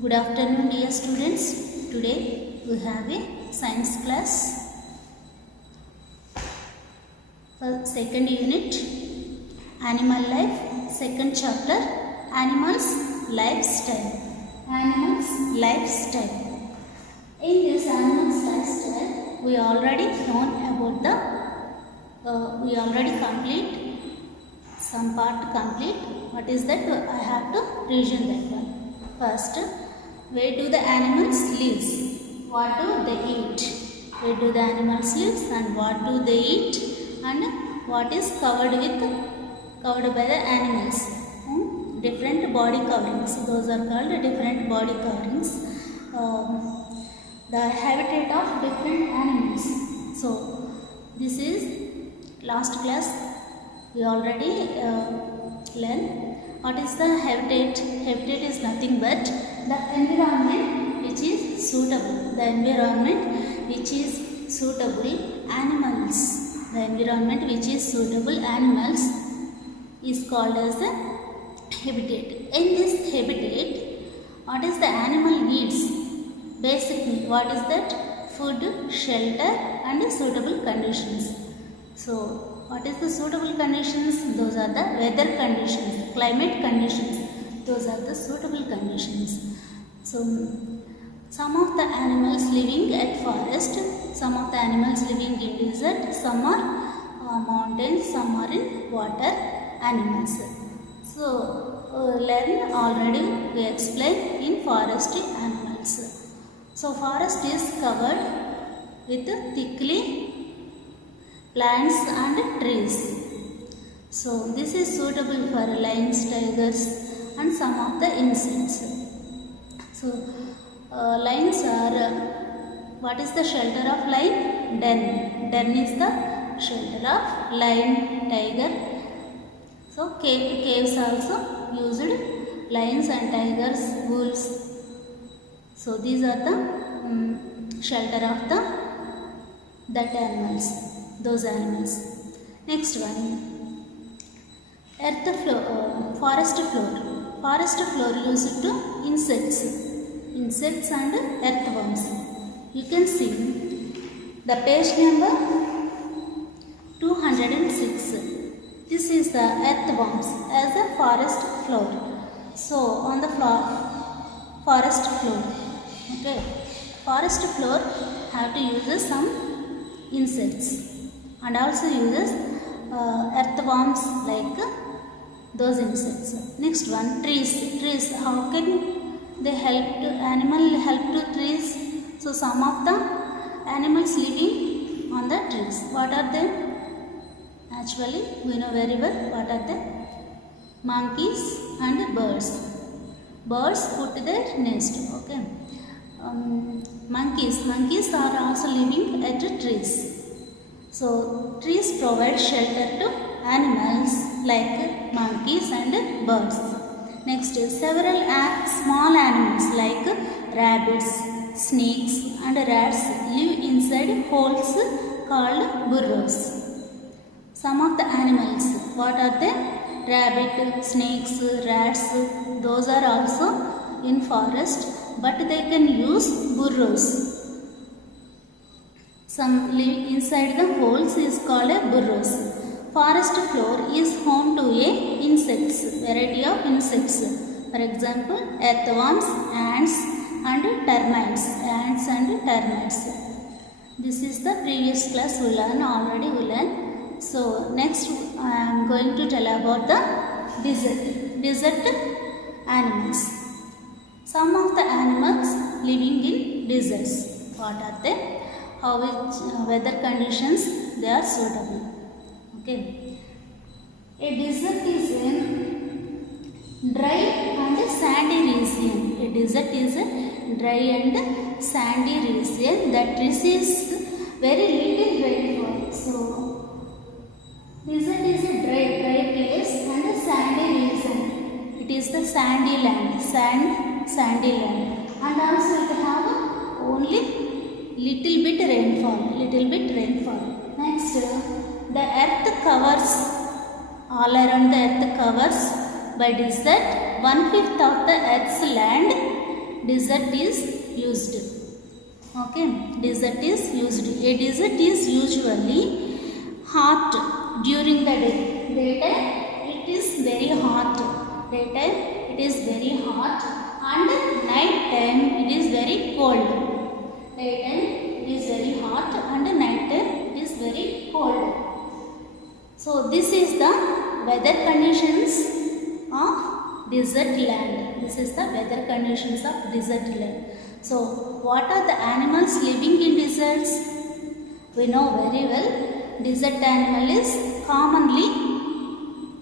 Good afternoon, dear students. Today we have a science class for second unit, Animal Life, second chapter, Animals Lifestyle. Animals Lifestyle. In this Animals Lifestyle, we already known about we already complete some part complete. What is that? I have to revision that one. First, where do the animals live? What do they eat? Where do the animals live and what do they eat? And what is covered by the animals? Different body coverings. Those are called different body coverings. The habitat of different animals. So this is last class. We already learned. What is the habitat? Habitat is nothing but the environment which is suitable. The environment which is suitable animals. The environment which is suitable animals is called as the habitat. In this habitat, what is the animal needs? Basic need. What is that? Food, shelter and suitable conditions. So, what is the suitable conditions? Those are the weather conditions, climate conditions. Those are the suitable conditions. So, some of the animals living at forest, some of the animals living in desert, some are mountains, some are in water animals. So, learn already we explained in forest animals. So, forest is covered with thickly plants and trees. So this is suitable for lions, tigers and some of the insects. So lions are, what is the shelter of lion? Den. Den is the shelter of lion, tiger. So caves also used lions and tigers, wolves. So these are the shelter of that animals. Those animals. Next one, earth floor, forest floor. Forest floor used to insects and earthworms. You can see the page number 206. This is the earthworms as a forest floor. So on the forest floor, okay, forest floor have to use some insects. And also uses earthworms like those insects. Next one, trees. Trees. How can they help to animal help to trees? So some of the animals living on the trees. What are they? Actually, we know very well. What are they? Monkeys and birds. Birds put their nest. Okay. Monkeys are also living at trees. So, trees provide shelter to animals like monkeys and birds. Next is several small animals like rabbits, snakes and rats live inside holes called burrows. Some of the animals, what are they? Rabbit, snakes, rats, those are also in forest, but they can use burrows. Some live inside the holes is called a burrows. Forest floor is home to variety of insects. For example, earthworms, ants and termites. This is the previous class we learned. So next I am going to tell about the desert animals. Some of the animals living in deserts. What are they? How which weather conditions they are suitable. Okay. A desert is a dry and sandy region. A desert is a dry and sandy region that receives very little rainfall. So, desert is a dry place and a sandy region. It is the sandy land, sandy land, and also it have only little bit rainfall. Next, the earth covers, all around the earth covers by desert 1/5 of the earth's land desert is used. Okay, desert is used. A desert is usually hot during the day. Daytime it is very hot. Daytime it is very hot, and night time it is very cold. Daytime it is very hot, and night time it is very cold. So this is the weather conditions of desert land. This is the weather conditions of desert land. So what are the animals living in deserts? We know very well. Desert animal is commonly,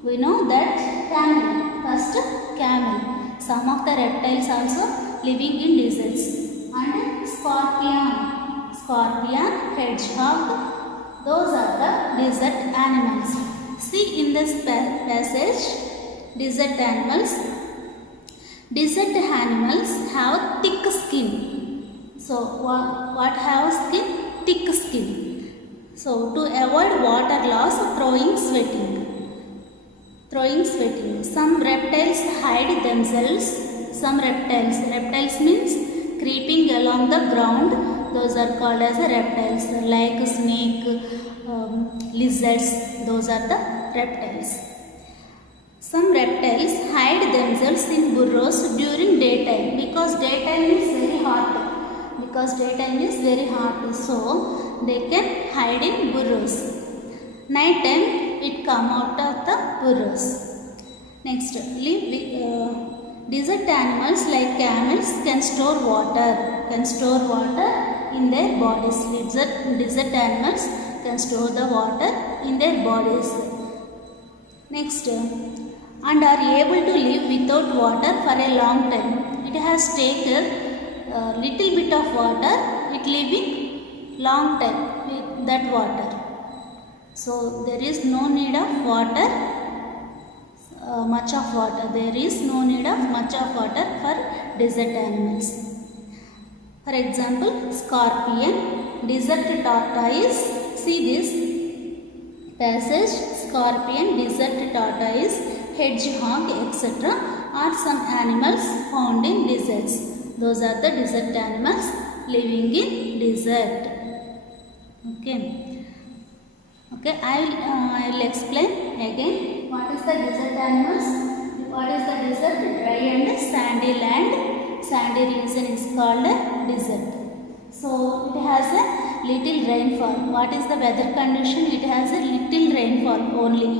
we know that camel. First, camel. Some of the reptiles also living in deserts. And scorpion, hedgehog. Those are the desert animals. See in this passage, desert animals. Desert animals have thick skin. So what have skin? Thick skin. So to avoid water loss, throwing sweating. Some reptiles hide themselves. Some reptiles means creeping along the ground. Those are called as reptiles, like snake, lizards. Those are the reptiles. Some reptiles hide themselves in burrows during daytime, because daytime is very hot. So they can hide in burrows. Night time it come out of the burrows. Next, desert animals like camels can store water in their bodies. Desert animals can store the water in their bodies. Next, and are able to live without water for a long time. It has taken a little bit of water, it living long time with that water. So there is no need of water, much of water. There is no need of much of water for desert animals. For example, scorpion, desert tortoise. See this passage, scorpion, desert tortoise, hedgehog, etc. are some animals found in deserts. Those are the desert animals living in desert. Okay, I will explain again. What is the desert animals? What is the desert? Dry and sandy land. Sandy region is called a desert. So it has a little rainfall. What is the weather condition? It has a little rainfall only.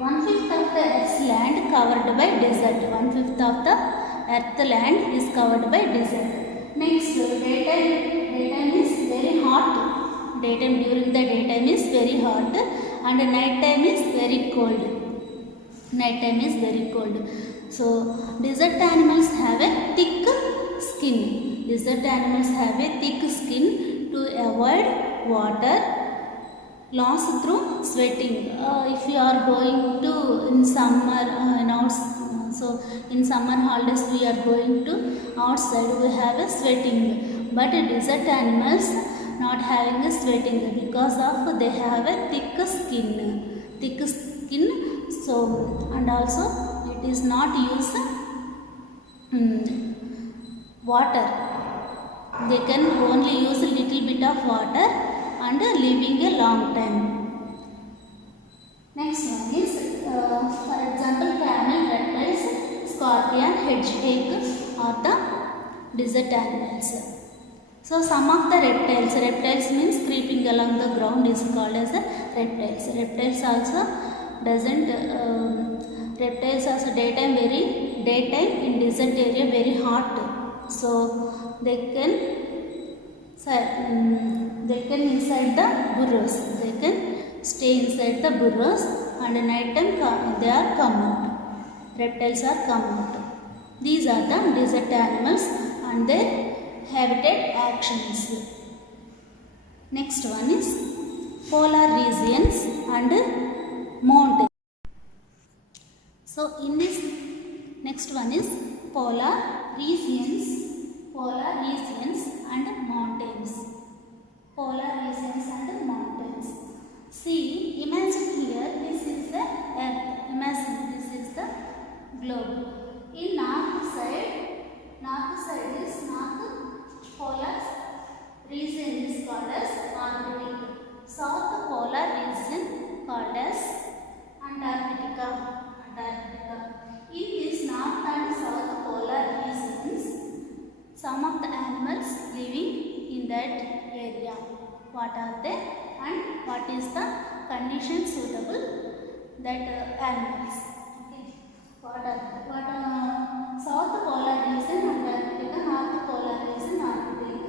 1/5 of the Earth's land covered by desert. 1/5 of the Earth land is covered by desert. Next, daytime is very hot. During the daytime is very hot, and night time is very cold. So desert animals have a thick skin. To avoid water loss through sweating. If you are going to in summer, in summer holidays we are going to outside, we have a sweating. But desert animals not having a sweating, because of they have a thick skin. So, and also it is not use water. They can only use a little bit of water and living a long time. Next one is, for example, camel, reptiles, scorpion, hedgehog are the desert animals. So some of the reptiles means creeping along the ground is called as the reptiles. Reptiles also daytime in desert area very hot. So they can inside the burrows. They can stay inside the burrows, and night time they are come out. Reptiles are come out. These are the desert animals and their habitat actions. Next one is polar regions and mountains. So in this next one is polar regions and mountains. See, imagine here, this is the earth. Imagine this is the globe. In north that area. What are they and what is the condition suitable that animals? Okay. What South polar region Antarctica, North polar region Arctic.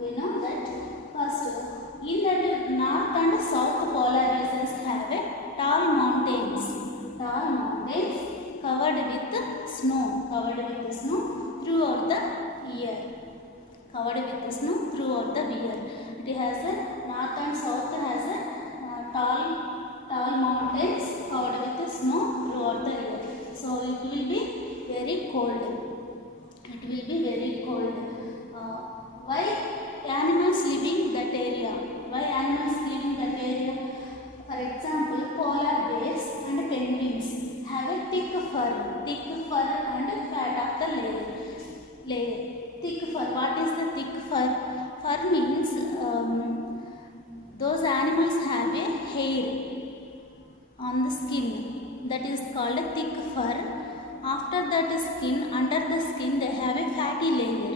We know that first in that north and south polar regions have a tall mountains covered with snow throughout the year. It has a north and south has a tall mountains covered with snow throughout the year. So it will be very cold. Why animals living that area? For example, polar bears and penguins have a thick fur and fat of the layer. Thick fur. What is the thick fur? Fur means those animals have a hair on the skin. That is called a thick fur. After that skin, under the skin, they have a fatty layer.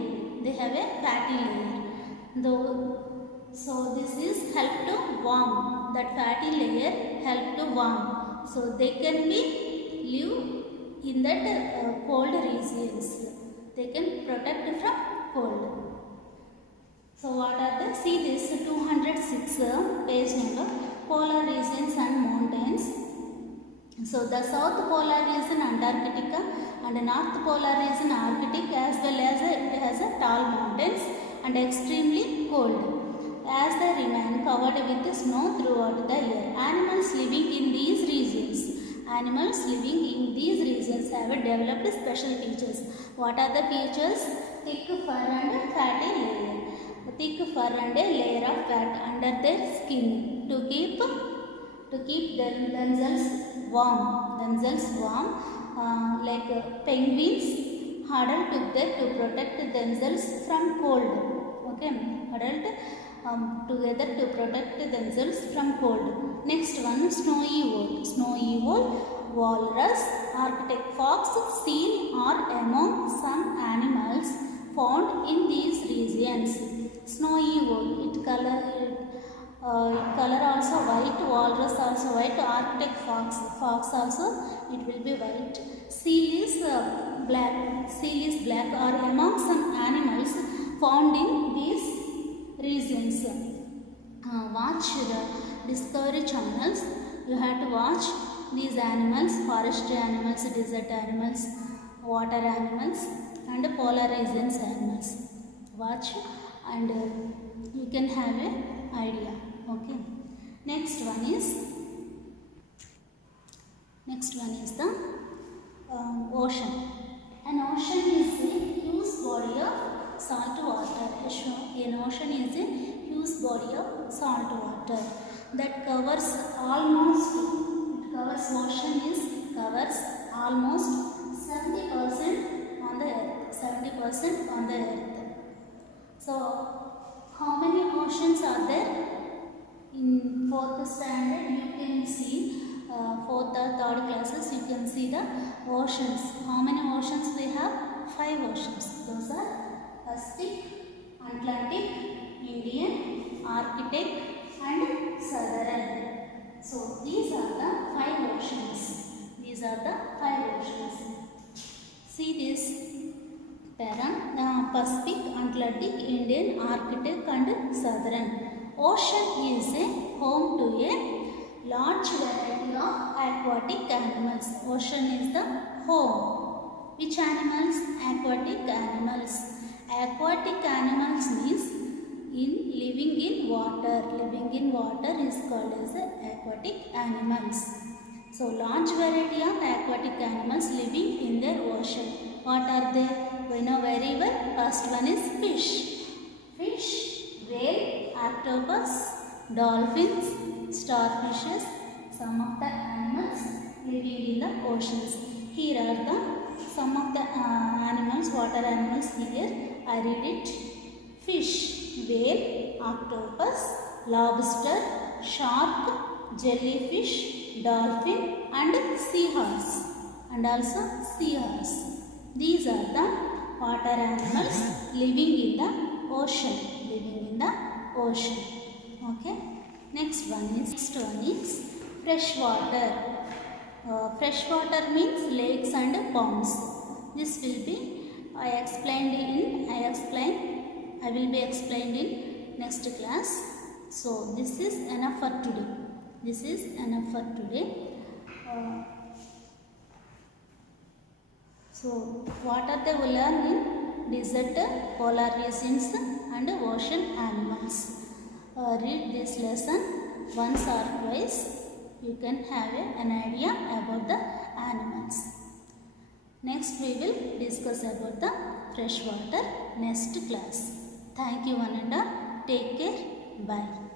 So this is help to warm. That fatty layer help to warm. So they can live in that cold regions. They can protect from cold. So what are the? See this 206 page number, polar regions and mountains. So the south polar region Antarctica and north polar region Arctic, as well as it has a tall mountains and extremely cold, as they remain covered with snow throughout the year. Animals living in these regions have developed special features. What are the features? Thick fur and fatty layer. Thick fur and a layer of fat under their skin to keep themselves warm. Like penguins huddle together to protect themselves from cold. Okay, huddled together to protect themselves from cold. Next one, snowy owl, walrus, Arctic fox, seal are among some animals found in these regions. Snowy owl, it color also white, walrus also white, Arctic fox also it will be white. Seal is black are among some animals found in these regions. Watch the Discovery channels. You have to watch these animals, forest animals, desert animals, water animals and polar regions animals. Watch and you can have an idea. Okay. Next one is the ocean. An ocean is a huge body of salt water. An ocean is a huge body of salt water that covers almost 70% on the earth. So how many oceans are there? In 4th standard you can see, 4th or 3rd classes you can see the oceans. How many oceans we have? 5 oceans. Those are Pacific, Atlantic, Indian, Arctic and Southern. So these are the 5 oceans. See this Pacific, Atlantic, Indian, Arctic and Southern. Ocean is a home to a large variety of aquatic animals. Ocean is the home. Which animals? Aquatic animals. Aquatic animals means living in water. Living in water is called as aquatic animals. So large variety of aquatic animals living in the ocean. What are they? We know very well. First one is fish. Whale, octopus, dolphins, starfishes, some of the animals living in the oceans. Here are some of the animals, water animals here. I read it. Fish, whale, octopus, lobster, shark, jellyfish, dolphin and seahorse. These are the water animals living in the ocean. Okay. Next one is fresh water. Fresh water means lakes and ponds. This will be I will be explained in next class. So this is enough for today. So what are they will learn in desert, polar regions and ocean animals. Read this lesson once or twice. You can have an idea about the animals. Next we will discuss about the freshwater next class. Thank you one and all. Take care. Bye.